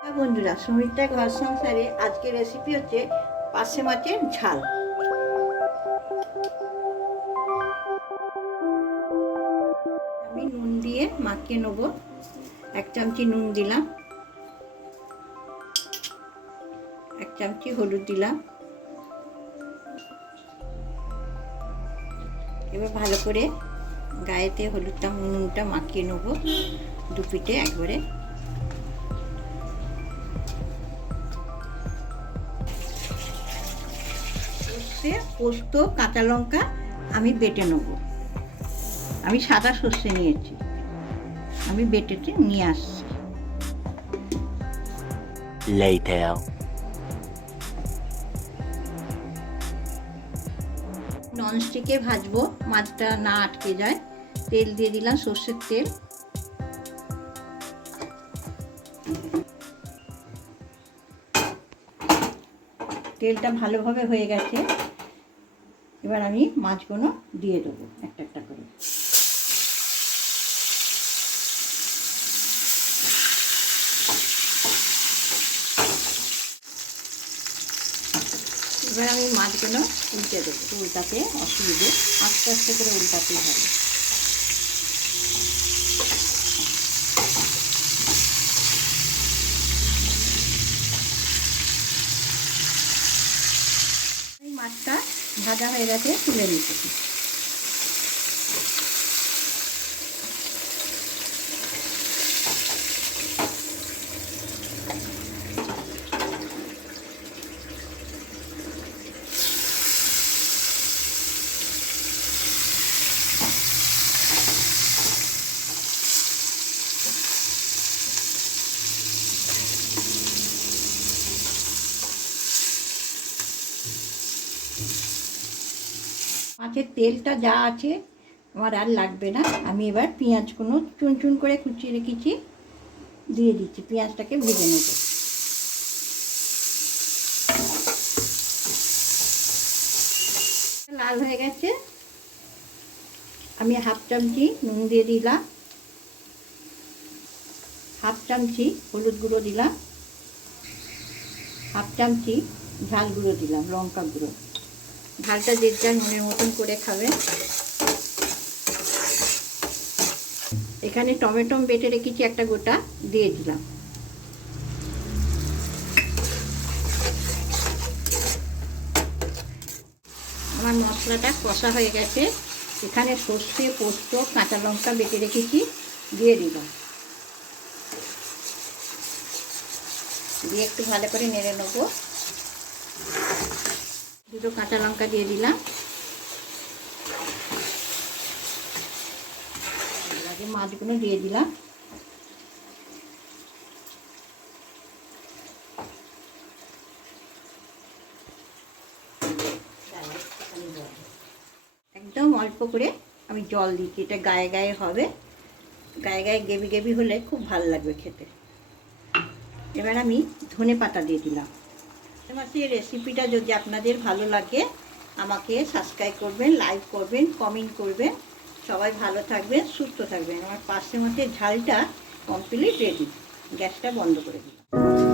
হ্যাঁ বন্ধুরা সুমিত্রা ঘর সংসারে আজকের রেসিপি হচ্ছে পার্শে মাছের ঝাল। আমি নুন দিয়ে মাখিয়ে নেব। এক চামচি নুন দিলাম। এক চামচি হলুদ দিলাম। এবার ভালো করে গায়েতে হলুদটা নুনটা মাখিয়ে নেব। দু পিঠে একবারে। সর্ষে পোস্ত কাঁচা লঙ্কা আমি বেটে নেব। আমি সাদা সর্ষে নিয়েছি। আমি বেটেতে নিয়ে আসছি। Later. ননস্টিকে ভাজবো মাছটা না আটকে যায়। তেল দিয়ে দিলাম সর্ষের তেল। তেলটা ভালোভাবে হয়ে গেছে। এবার আমি মাছগুলো দিয়ে দেবো একটা একটা করে। এবার আমি মাছগুলো উল্টে দেবো। উল্টাতে অসুবিধে আস্তে আস্তে করে উল্টাতেই হবে এই মাছটা ভাজা হয়ে গেছে তুলে নিতেছি মাছের তেলটা যা আছে, আমার আর লাগবে না। আমি এবার পেঁয়াজগুলো চুন চুন করে কুচিয়ে রেখেছি। দিয়ে দিচ্ছি, পেঁয়াজটাকে ভেজে নেব। লাল হয়ে গেছে। আমি হাফ চামচি নুন দিয়ে দিলাম। হাফ চামচি হলুদ গুঁড়ো দিলাম। হাফ চামচি ঝাল গুঁড়ো দিলাম, লঙ্কা গুঁড়ো। ঝালটা যে যার মনের মতন করে খাবে। এখানে টমেটো বেটে রেখেছি একটা গোটা, দিয়ে দিলাম। আমার মশলাটা কষা হয়ে গেছে। এখানে সর্ষে, পোস্ত, কাঁচা লঙ্কা বেটে রেখেছি, দিয়ে দিলাম। দিয়ে একটু ভালো করে নেড়ে নেব। দুটো কাঁচা লঙ্কা দিয়ে দিলাম। আগে মাছগুলো দিয়ে দিলাম। একদম অল্প করে আমি জল দিচ্ছি এটা গায়ে গায়ে হবে। গায়ে গায়ে গেবি গেবি হলে খুব ভালো লাগবে খেতে। এবার আমি ধনে পাতা দিয়ে দিলাম। মাছের রেসিপিটা যদি আপনাদের ভালো লাগে, আমাকে সাবস্ক্রাইব করবেন লাইক করবেন কমেন্ট করবেন। সবাই ভালো থাকবেন, সুস্থ থাকবেন। আমার পাশে মাসের ঝালটা কমপ্লিট রেডি গ্যাসটা বন্ধ করে দিলাম।